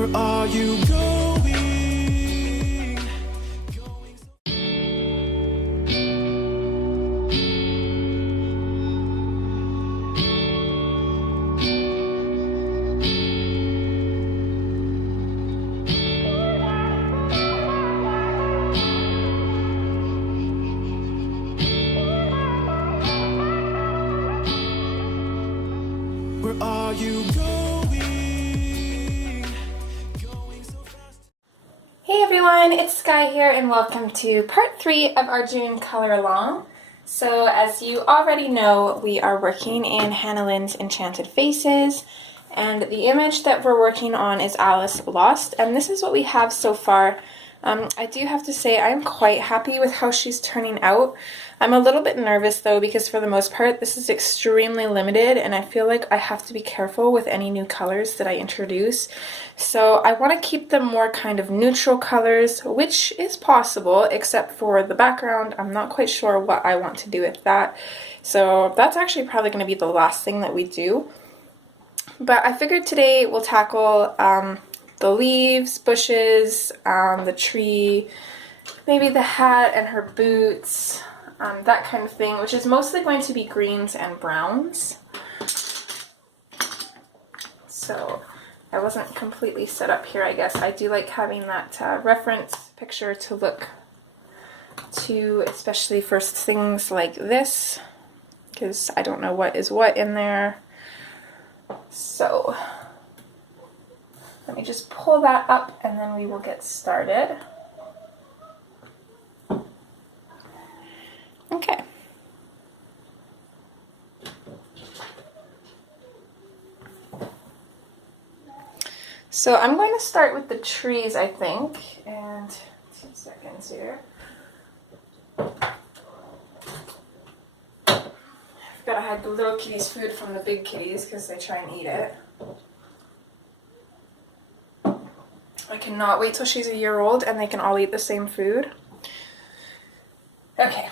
Where are you going? Where are you going? Going so fast. Hey everyone, it's Skyee here and welcome to part 3 of our June color along. So as you already know, we are working in Hannah Lynn's Enchanted Faces, and the image that we're working on is Alice Lost, and this is what we have so far. I do have to say I'm quite happy with how she's turning out. I'm a little bit nervous though because for the most part this is extremely limited and I feel like I have to be careful with any new colors that I introduce. So I want to keep them more kind of neutral colors, which is possible except for the background. I'm not quite sure what I want to do with that. So that's actually probably going to be the last thing that we do. But I figured today we'll tackle the leaves, bushes, the tree, maybe the hat and her boots, that kind of thing, which is mostly going to be greens and browns. So I wasn't completely set up here, I guess. I do like having that reference picture to look to, especially for things like this, because I don't know what is what in there. So let me just pull that up and then we will get started. Okay. So I'm going to start with the trees, I think, and 2 seconds here. I've got to hide the little kitties' food from the big kitties because they try and eat it. I cannot wait till she's a year old and they can all eat the same food. Okay.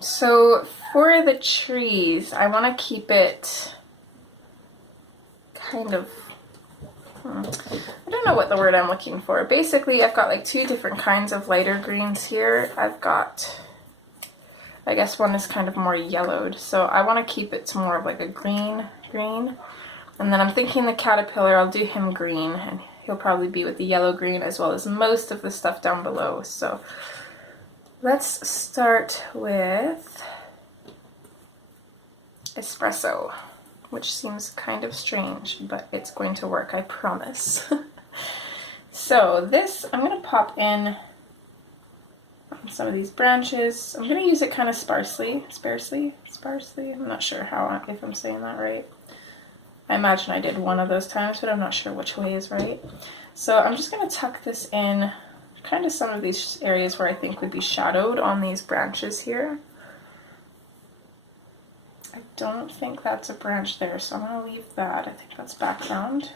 So for the trees, I want to keep it kind of, I don't know what the word I'm looking for. Basically, I've got like 2 different kinds of lighter greens here. I've got, I guess one is kind of more yellowed. So I want to keep it to more of like a green. And then I'm thinking the caterpillar, I'll do him green, and he'll probably be with the yellow green as well as most of the stuff down below. So let's start with espresso, which seems kind of strange, but it's going to work, I promise. So this, I'm going to pop in on some of these branches. I'm going to use it kind of sparsely. I'm not sure if I'm saying that right. I imagine I did one of those times, but I'm not sure which way is right. So I'm just going to tuck this in kind of some of these areas where I think would be shadowed on these branches here. I don't think that's a branch there, so I'm going to leave that. I think that's background.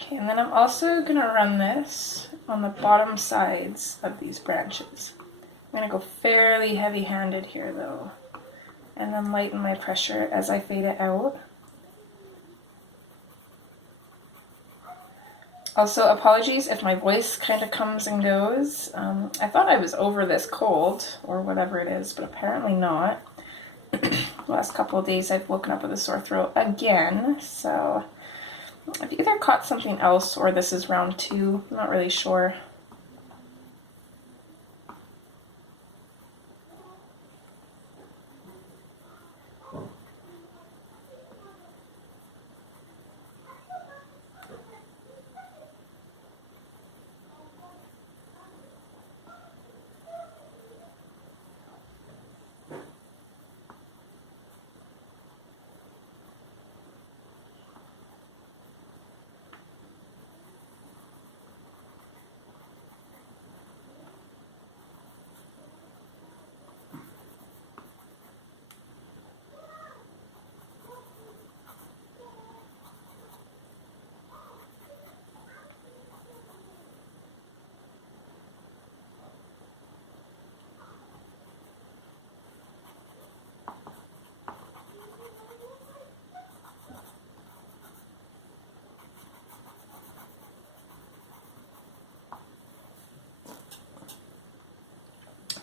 Okay, and then I'm also going to run this on the bottom sides of these branches. I'm going to go fairly heavy-handed here though, and then lighten my pressure as I fade it out. Also, apologies if my voice kind of comes and goes. I thought I was over this cold, or whatever it is, but apparently not. The last couple of days I've woken up with a sore throat again, so I've either caught something else or this is round 2, I'm not really sure.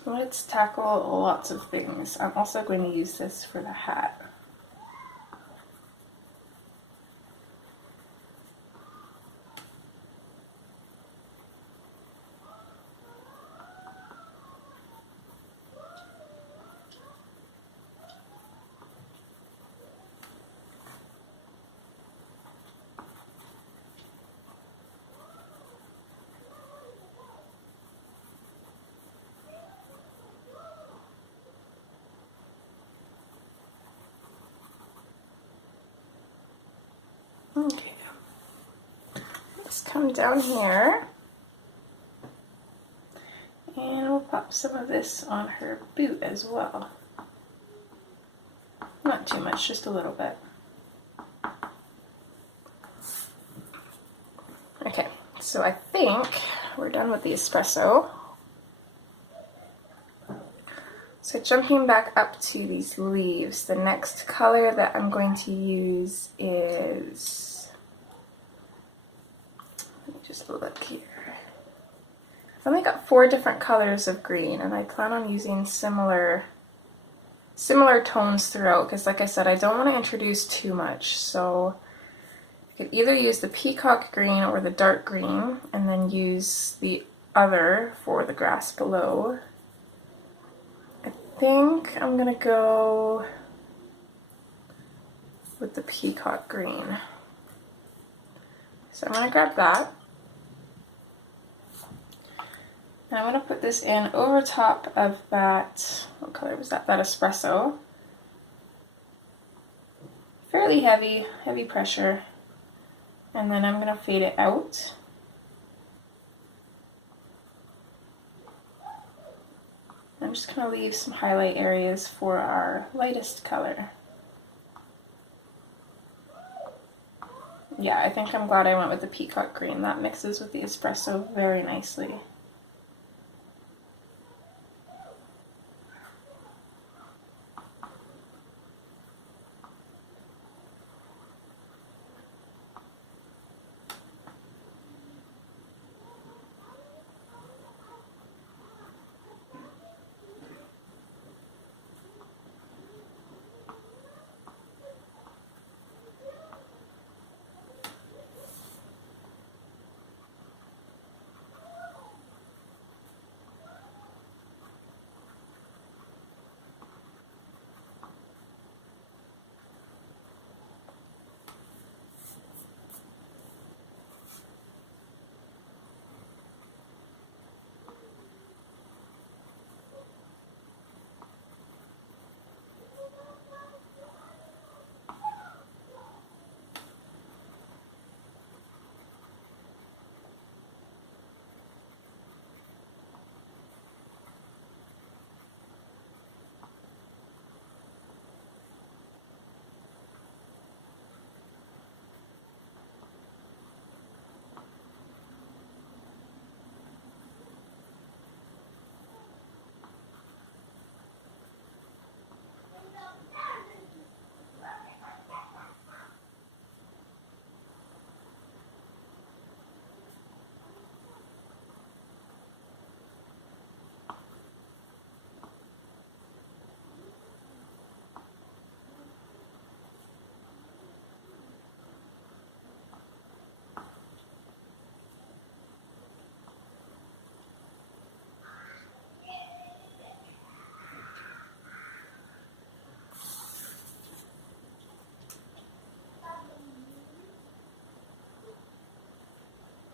Let's tackle lots of things. I'm also going to use this for the hat. Okay, let's come down here and we'll pop some of this on her boot as well. Not too much, just a little bit. Okay, so I think we're done with the espresso. So jumping back up to these leaves, the next color that I'm going to use is, let me just look here. I've only got 4 different colors of green, and I plan on using similar tones throughout, because like I said, I don't want to introduce too much. So I could either use the peacock green or the dark green, and then use the other for the grass below. I think I'm gonna go with the peacock green. So I'm gonna grab that. And I'm gonna put this in over top of that, what color was that? That espresso. Fairly heavy pressure. And then I'm gonna fade it out. I'm just going to leave some highlight areas for our lightest color. Yeah, I think I'm glad I went with the peacock green. That mixes with the espresso very nicely.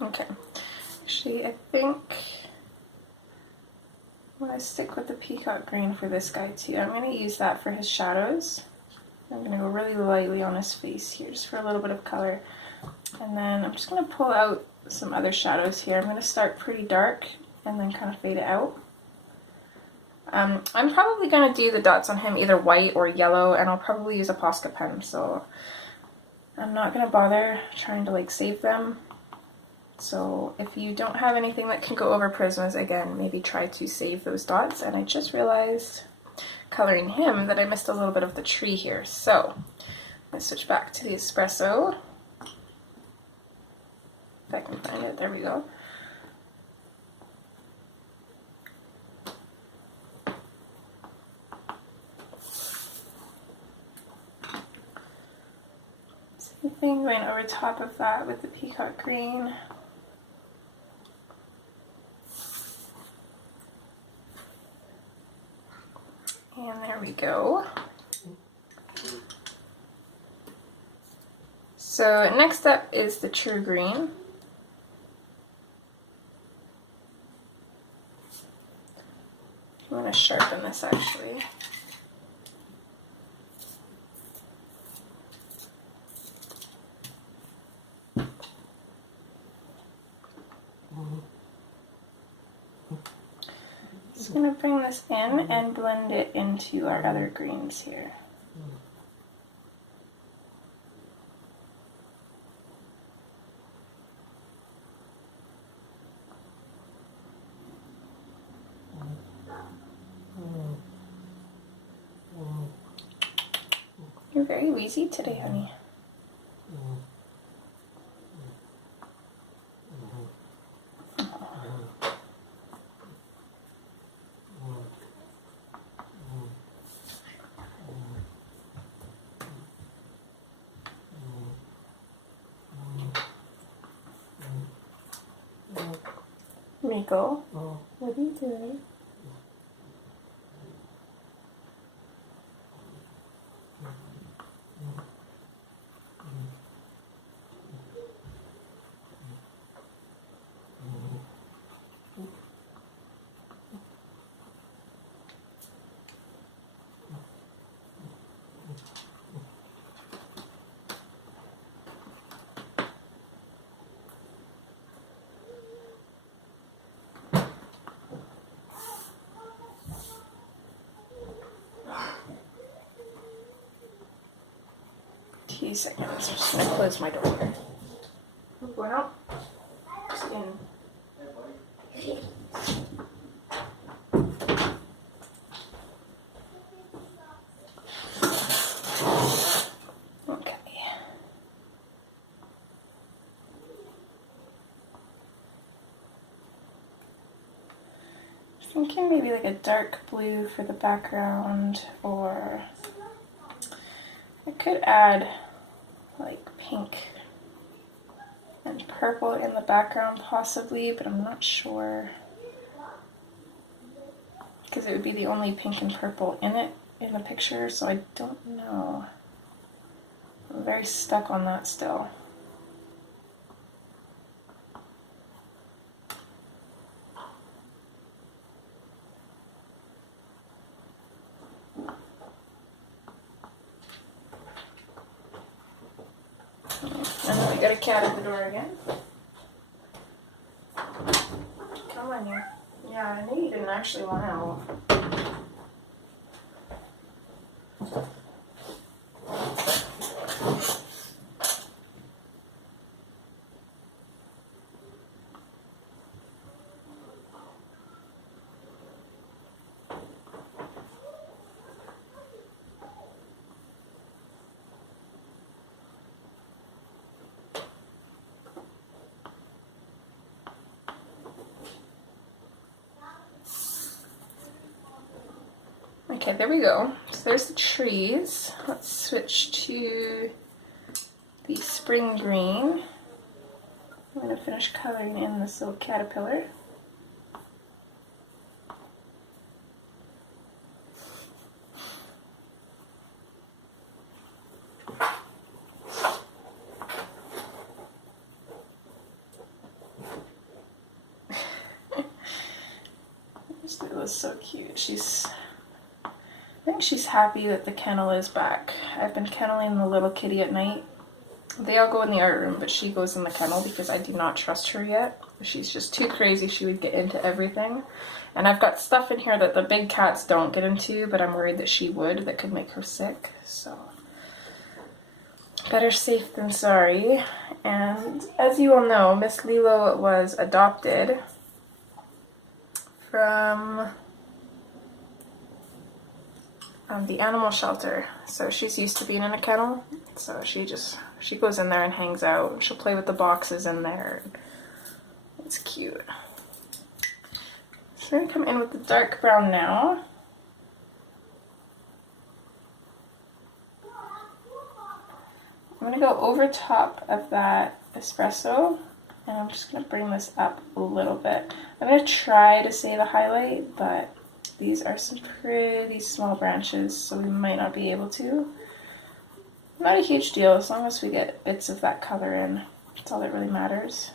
Okay, actually I think I'm going to stick with the peacock green for this guy too. I'm going to use that for his shadows. I'm going to go really lightly on his face here just for a little bit of color. And then I'm just going to pull out some other shadows here. I'm going to start pretty dark and then kind of fade it out. I'm probably going to do the dots on him either white or yellow, and I'll probably use a Posca pen, so I'm not going to bother trying to like save them. So if you don't have anything that can go over Prismas, again, maybe try to save those dots. And I just realized, coloring him, that I missed a little bit of the tree here. So let's switch back to the espresso. If I can find it, there we go. Something going over top of that with the peacock green. And there we go. So next up is the true green. I'm going to sharpen this actually. Just going to bring this in and blend it into our other greens here. You're very wheezy today, honey. Miko, what are you doing? Few seconds. I'm just gonna close my door here. Bueno. Just in. Okay. Thinking maybe like a dark blue for the background, or I could add like pink and purple in the background possibly, but I'm not sure because it would be the only pink and purple in it in the picture, so I don't know. I'm very stuck on that still. And then we got a cat at the door again. Come on here. Yeah, I knew you didn't actually want out. Okay, there we go. So there's the trees. Let's switch to the spring green. I'm going to finish coloring in this little caterpillar. This little is so cute. I think she's happy that the kennel is back. I've been kenneling the little kitty at night. They all go in the art room, but she goes in the kennel because I do not trust her yet. She's just too crazy. She would get into everything. And I've got stuff in here that the big cats don't get into, but I'm worried that she would. That could make her sick. So, better safe than sorry. And as you all know, Miss Lilo was adopted from the animal shelter, so she's used to being in a kennel, so she goes in there and hangs out. She'll play with the boxes in there. It's cute. So we're gonna come in with the dark brown now. I'm going to go over top of that espresso, and I'm just going to bring this up a little bit. I'm going to try to say the highlight, but these are some pretty small branches, so we might not be able to. Not a huge deal, as long as we get bits of that color in. That's all that really matters.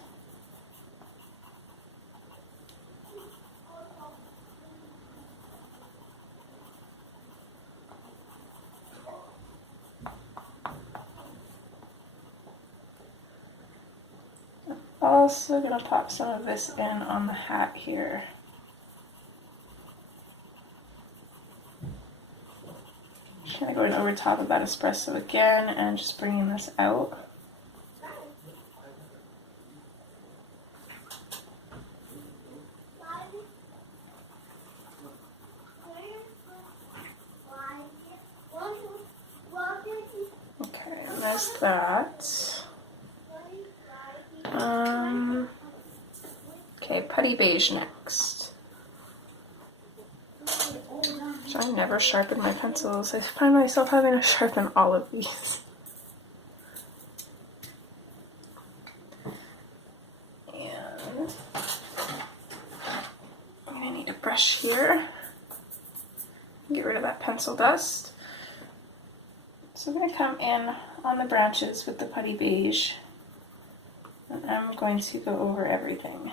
Also gonna pop some of this in on the hat here. Just kind of going over top of that espresso again and just bringing this out. Okay, there's that. Okay, putty beige next. So I never sharpen my pencils. I find myself having to sharpen all of these. And I'm gonna need a brush here. Get rid of that pencil dust. So I'm gonna come in on the branches with the putty beige, and I'm going to go over everything.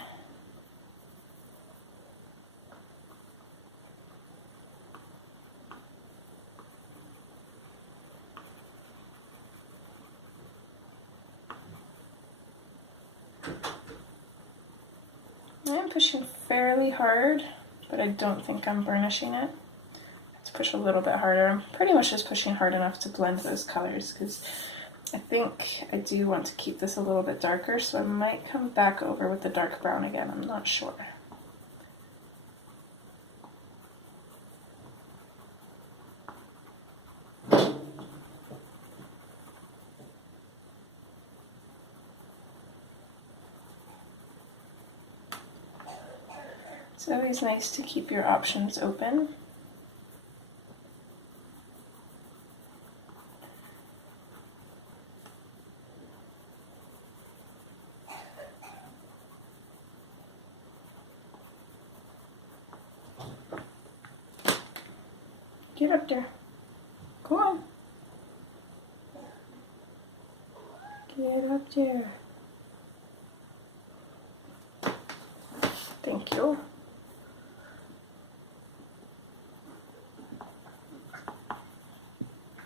I'm pushing fairly hard, but I don't think I'm burnishing it. Let's push a little bit harder. I'm pretty much just pushing hard enough to blend those colors because I think I do want to keep this a little bit darker, so I might come back over with the dark brown again. I'm not sure. It's always nice to keep your options open. Get up there. Come on. Get up there. Thank you.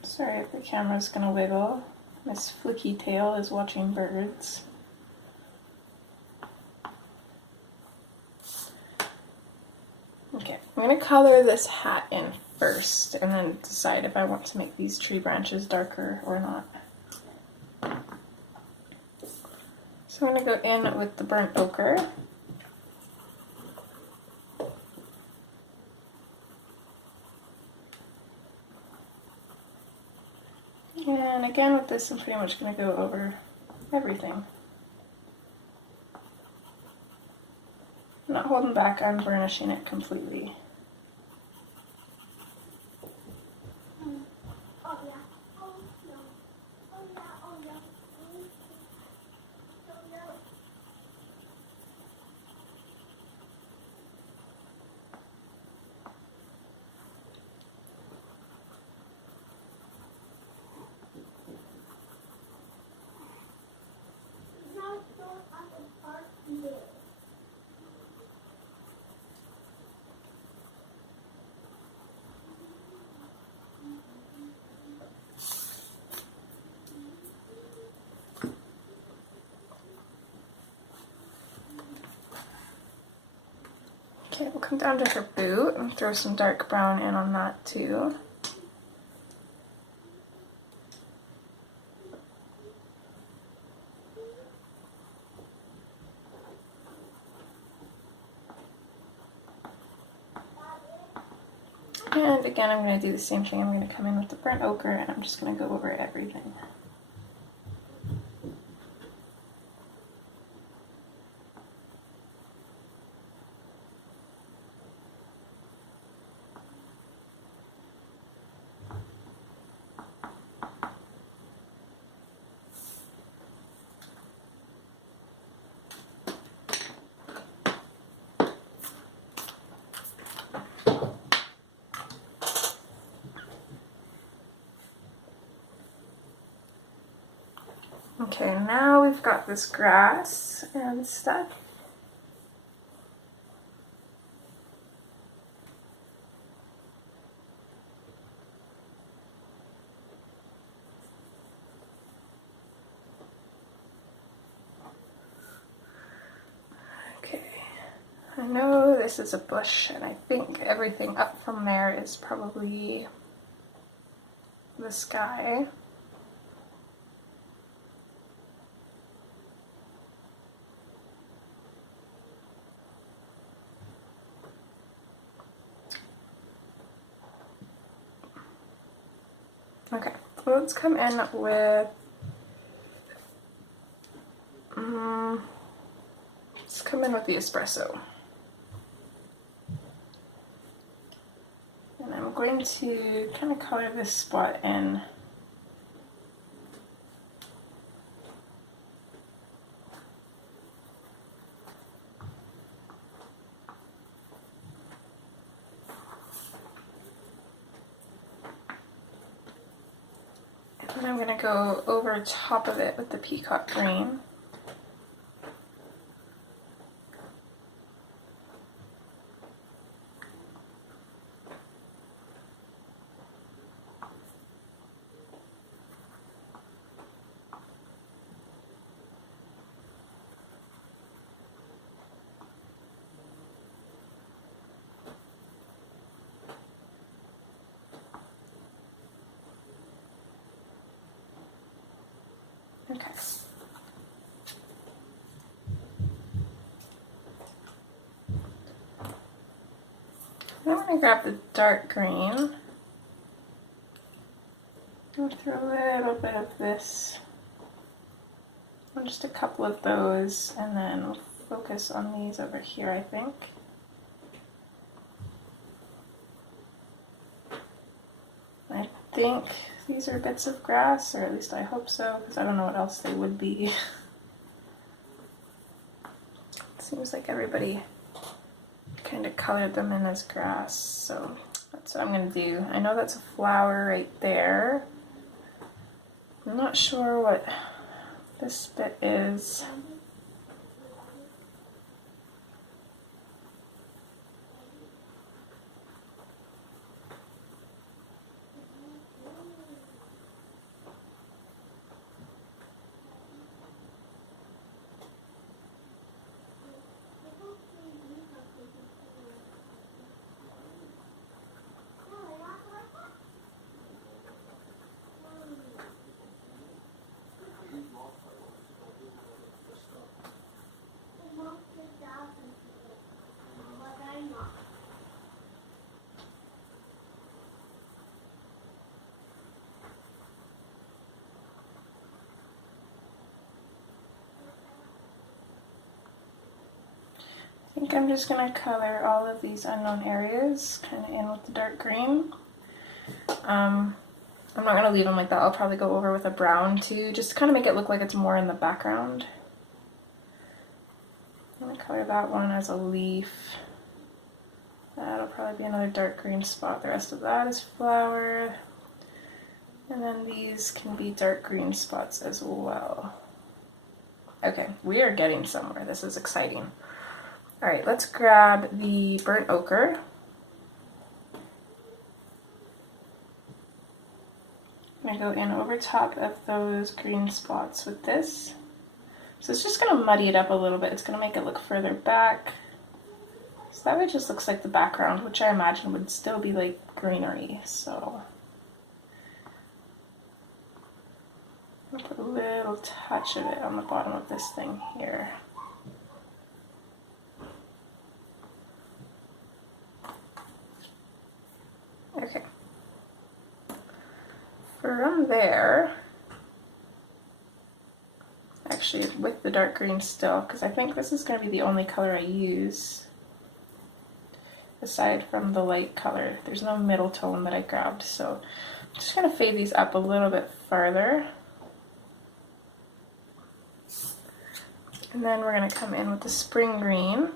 Sorry if the camera's gonna wiggle. Miss Flicky Tail is watching birds. Okay, I'm gonna color this hat in first and then decide if I want to make these tree branches darker or not. So I'm gonna go in with the burnt ochre. And again with this, I'm pretty much going to go over everything. I'm not holding back, I'm burnishing it completely. Okay, we'll come down to her boot and throw some dark brown in on that too. And again, I'm going to do the same thing. I'm going to come in with the burnt ochre and I'm just going to go over everything. Okay, now we've got this grass and stuff. Okay, I know this is a bush, and I think everything up from there is probably the sky. Okay, so let's come in with, let's come in with the espresso. And I'm going to kind of color this spot in. And I'm going to go over top of it with the peacock green. Okay. I'm going to grab the dark green. Go through a little bit of this. Just a couple of those, and then we'll focus on these over here, I think. I think these are bits of grass, or at least I hope so, because I don't know what else they would be. It seems like everybody kind of colored them in as grass, so that's what I'm going to do. I know that's a flower right there. I'm not sure what this bit is. I think I'm just going to color all of these unknown areas kind of in with the dark green. I'm not going to leave them like that. I'll probably go over with a brown too, just to kind of make it look like it's more in the background. I'm going to color that one as a leaf. That'll probably be another dark green spot. The rest of that is flower. And then these can be dark green spots as well. Okay, we are getting somewhere. This is exciting. All right, let's grab the burnt ochre. I'm going to go in over top of those green spots with this. So it's just going to muddy it up a little bit. It's going to make it look further back. So that way it just looks like the background, which I imagine would still be like greenery. So I'll put a little touch of it on the bottom of this thing here. Okay. From there, actually with the dark green still, because I think this is going to be the only color I use aside from the light color. There's no middle tone that I grabbed, so I'm just going to fade these up a little bit farther. And then we're going to come in with the spring green.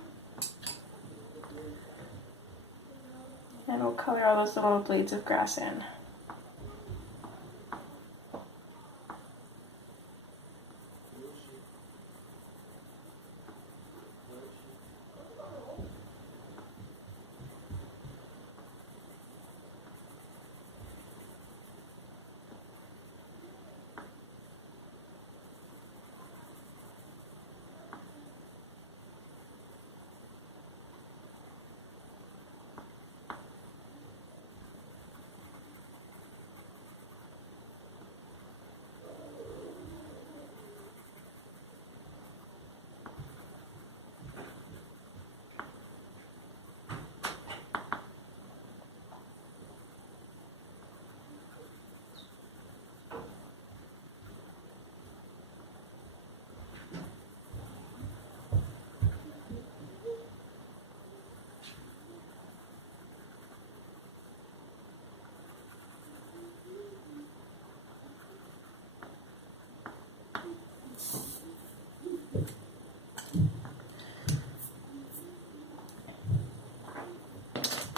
And we'll color all those little blades of grass in.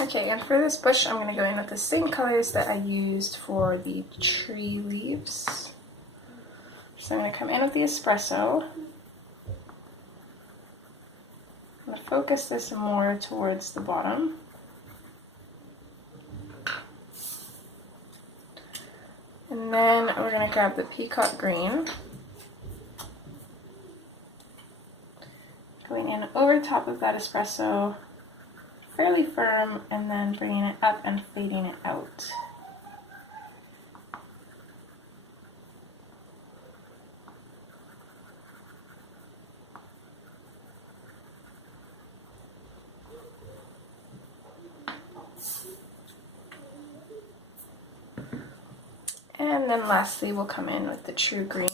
Okay, and for this bush, I'm going to go in with the same colors that I used for the tree leaves. So I'm going to come in with the espresso. I'm going to focus this more towards the bottom. And then we're going to grab the peacock green. Going in over top of that espresso, fairly firm, and then bringing it up and fading it out. And then lastly, we'll come in with the true green.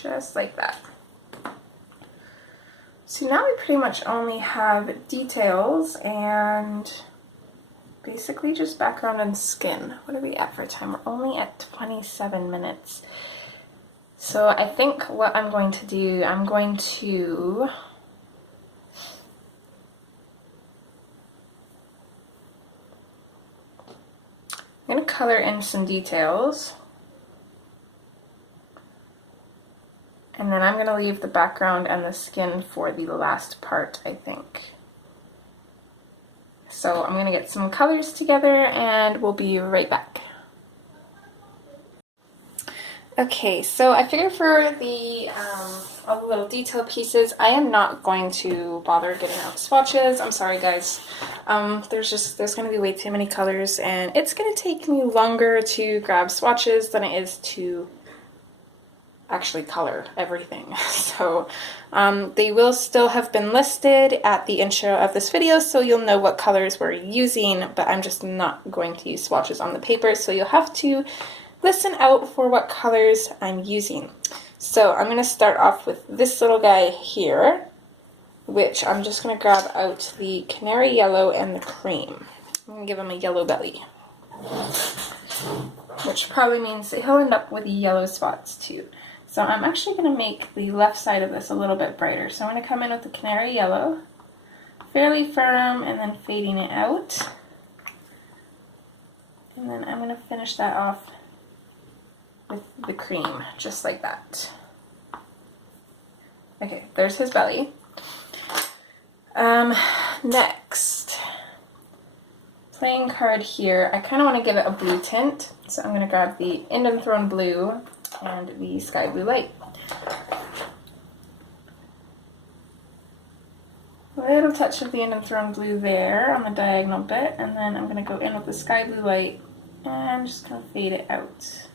Just like that. So now we pretty much only have details and basically just background and skin. What are we at for time? We're only at 27 minutes. So I think what I'm going to do, I'm going to color in some details. And then I'm going to leave the background and the skin for the last part, I think. So I'm going to get some colors together and we'll be right back. Okay, so I figured for the all the little detail pieces, I am not going to bother getting out swatches. I'm sorry guys. There's going to be way too many colors and it's going to take me longer to grab swatches than it is to actually color everything. So they will still have been listed at the intro of this video, so you'll know what colors we're using, but I'm just not going to use swatches on the paper, so you'll have to listen out for what colors I'm using. So I'm going to start off with this little guy here, which I'm just going to grab out the canary yellow and the cream. I'm going to give him a yellow belly, which probably means that he'll end up with yellow spots too. So I'm actually going to make the left side of this a little bit brighter. So I'm going to come in with the canary yellow, fairly firm, and then fading it out. And then I'm going to finish that off with the cream, just like that. Okay, there's his belly. Next, playing card here, I kind of want to give it a blue tint. So I'm going to grab the Indian Throne Blue and the Sky Blue Light. A little touch of the Indian Throne Blue there on the diagonal bit, and then I'm going to go in with the Sky Blue Light and just kind of fade it out.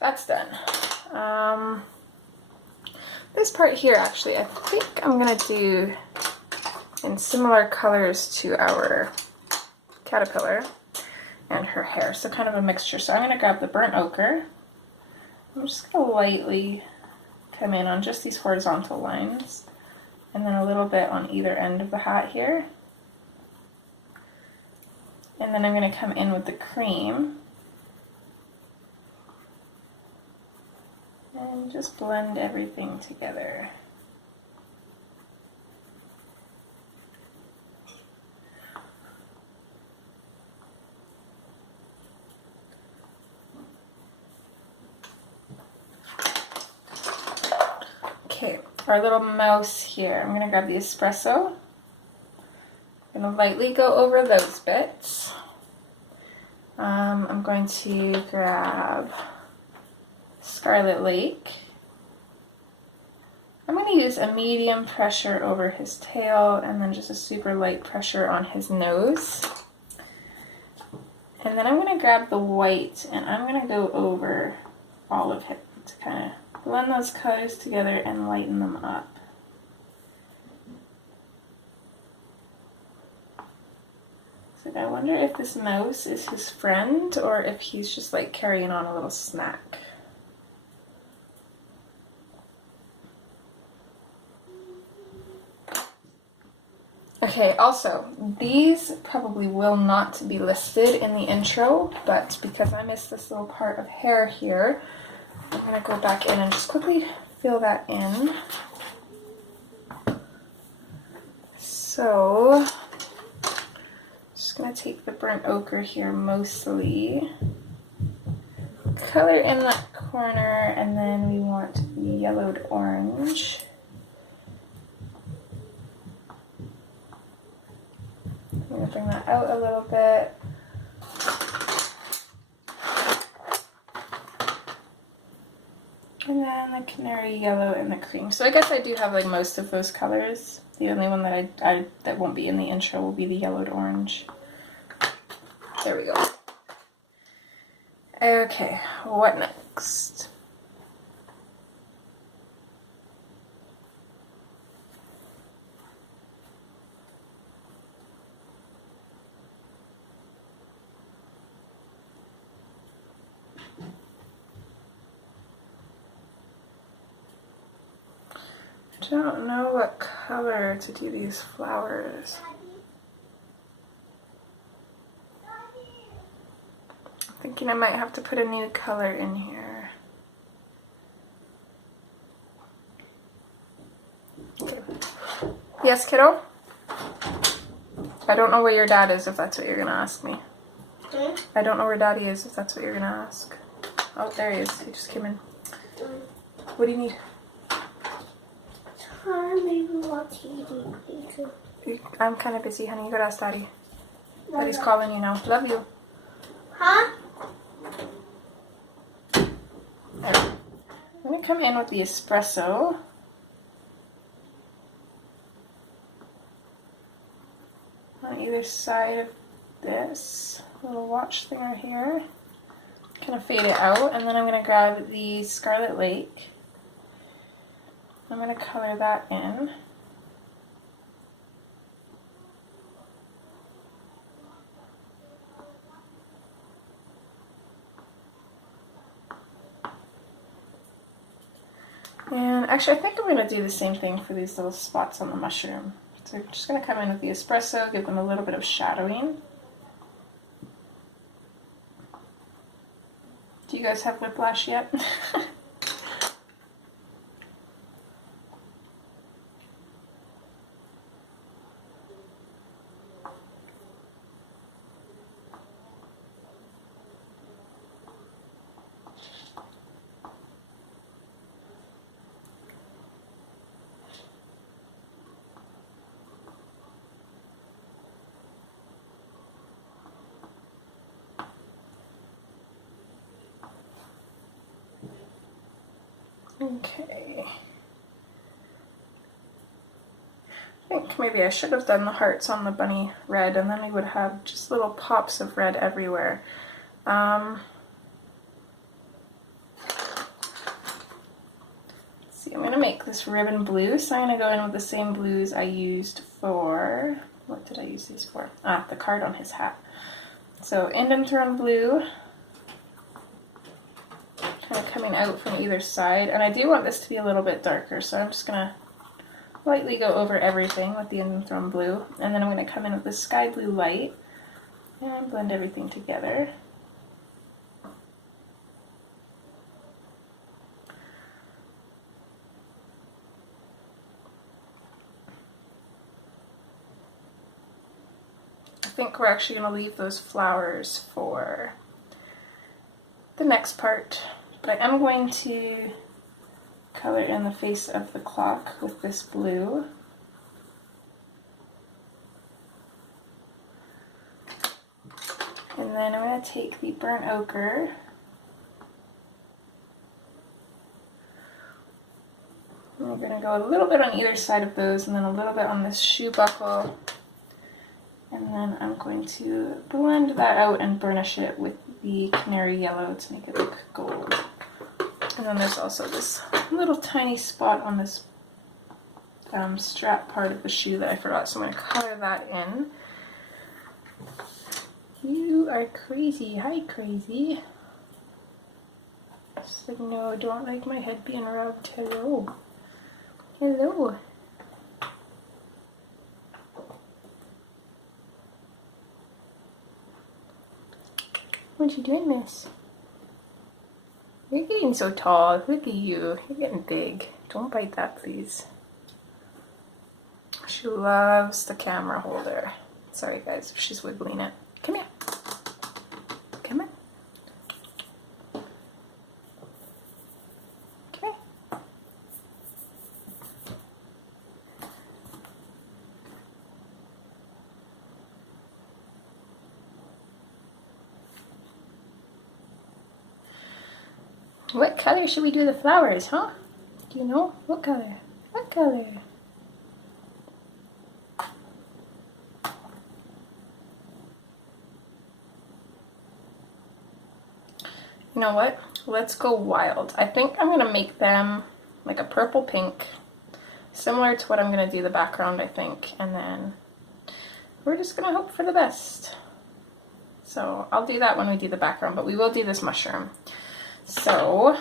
That's done. This part here, actually, I think I'm going to do in similar colors to our caterpillar and her hair, so kind of a mixture. So I'm going to grab the burnt ochre. I'm just going to lightly come in on just these horizontal lines, and then a little bit on either end of the hat here. And then I'm going to come in with the cream and just blend everything together. Okay, our little mouse here. I'm going to grab the espresso. I'm going to lightly go over those bits. I'm going to grab Scarlet Lake. I'm going to use a medium pressure over his tail and then just a super light pressure on his nose. And then I'm going to grab the white and I'm going to go over all of it to kind of blend those colors together and lighten them up. So I wonder if this mouse is his friend or if he's just like carrying on a little snack. Okay, also, these probably will not be listed in the intro, but because I missed this little part of hair here, I'm going to go back in and just quickly fill that in. So, just going to take the burnt ochre here mostly, color in that corner, and then we want the yellowed orange. I'm going to bring that out a little bit. And then the canary yellow and the cream. So I guess I do have like most of those colors. The only one that I that won't be in the intro will be the yellowed orange. There we go. Okay, what next? I don't know what color to do these flowers. I'm thinking I might have to put a new color in here. Okay. Yes, kiddo? I don't know where your dad is if that's what you're gonna ask me. I don't know where daddy is if that's what you're gonna ask. Oh, there he is. He just came in. What do you need? Maybe watch TV. I'm kind of busy, honey. You gotta ask daddy. Daddy's calling you now. Love you. Huh? I'm gonna come in with the espresso. On either side of this little watch thing right here. Kind of fade it out, and then I'm gonna grab the Scarlet Lake. I'm gonna color that in. And actually, I think I'm going to do the same thing for these little spots on the mushroom. So I'm just going to come in with the espresso, give them a little bit of shadowing. Do you guys have whiplash yet? Okay. I think maybe I should have done the hearts on the bunny red, and then we would have just little pops of red everywhere. Let's see, I'm going to make this ribbon blue, so I'm going to go in with the same blues I used for... What did I use these for? Ah, the card on his hat. So Indanthrone blue. Kind of coming out from either side, and I do want this to be a little bit darker, so I'm just gonna lightly go over everything with the Indanthrone blue, and then I'm going to come in with the sky blue light and blend everything together. I think we're actually going to leave those flowers for the next part. But I am going to color in the face of the clock with this blue. And then I'm going to take the burnt ochre. And we're going to go a little bit on either side of those, and then a little bit on this shoe buckle. And then I'm going to blend that out and burnish it with the canary yellow to make it look gold. And then there's also this little tiny spot on this strap part of the shoe that I forgot, so I'm going to color that in. You are crazy. Hi, crazy. Just like, no, I don't like my head being rubbed. Hello. Hello. What you doing, miss? You're getting so tall. Look at you. You're getting big. Don't bite that, please. She loves the camera holder. Sorry, guys, she's wiggling it. Come here. Come here. Come here. What color should we do the flowers, huh? Do you know? What color? What color? You know what? Let's go wild. I think I'm gonna make them like a purple pink, similar to what I'm gonna do the background, I think, and then we're just gonna hope for the best. So I'll do that when we do the background, but we will do this mushroom. So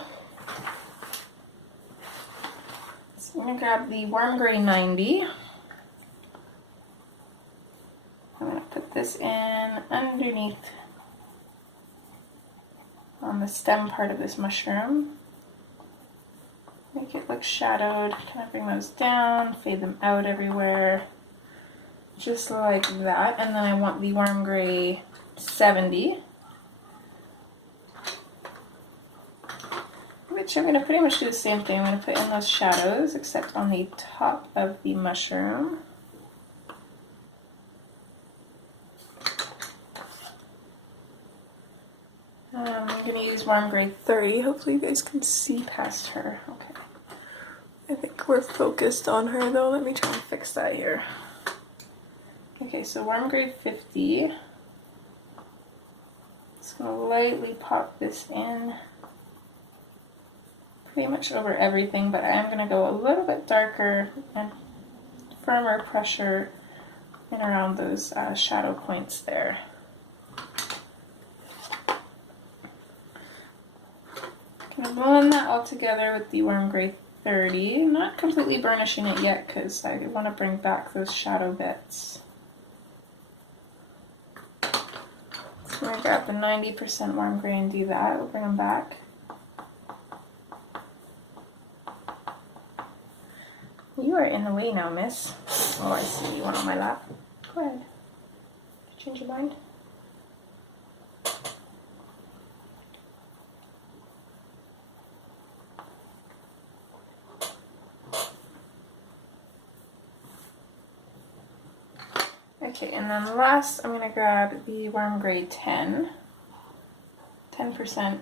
I'm gonna grab the Warm Gray 90. I'm gonna put this in underneath on the stem part of this mushroom. Make it look shadowed. Kind of bring those down, fade them out everywhere. Just like that. And then I want the Warm Gray 70. Which I'm going to pretty much do the same thing. I'm going to put in those shadows, except on the top of the mushroom. I'm going to use Warm Gray 30. Hopefully you guys can see past her. Okay. I think we're focused on her though. Let me try and fix that here. Okay, so Warm Gray 50. Just going to lightly pop this in. Pretty much over everything, but I am going to go a little bit darker and firmer pressure in around those shadow points there. Gonna blend that all together with the Warm Gray 30. Not completely burnishing it yet because I want to bring back those shadow bits. So I'm going to grab the 90% Warm Gray and do that. We'll bring them back. You are in the way now, miss. Oh, I see you want on my lap. Go ahead. Change your mind. Okay, and then last, I'm going to grab the Warm Gray 10. 10%.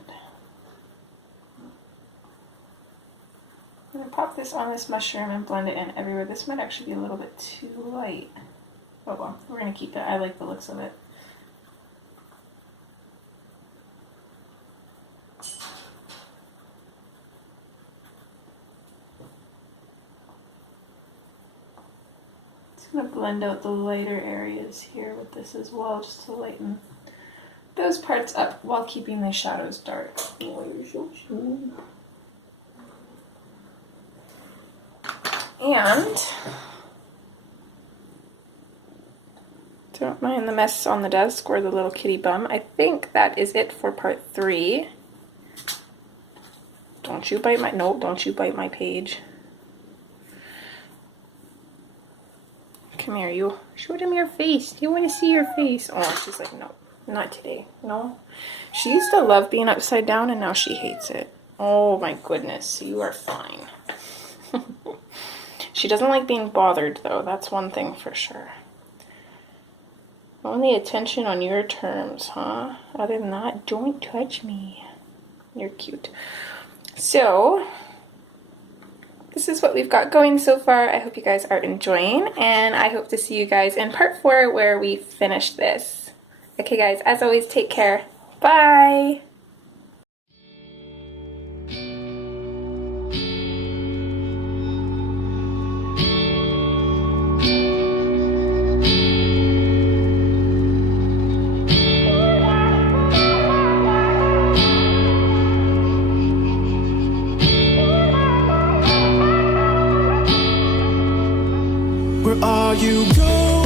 I'm going to pop this on this mushroom and blend it in everywhere. This might actually be a little bit too light. Oh well, we're going to keep it. I like the looks of it. Just going to blend out the lighter areas here with this as well, just to lighten those parts up while keeping the shadows dark. Oh, you're so cute. And don't mind the mess on the desk or the little kitty bum. I think that is it for part 3. Don't you bite my, no, don't you bite my Paige. Come here, you. Show them your face. You want to see your face. Oh, she's like, no, not today. No. She used to love being upside down and now she hates it. Oh my goodness, you are fine. She doesn't like being bothered, though. That's one thing for sure. Only attention on your terms, huh? Other than that, don't touch me. You're cute. So, this is what we've got going so far. I hope you guys are enjoying, and I hope to see you guys in part 4 where we finish this. Okay, guys, as always, take care. Bye! Where are you going?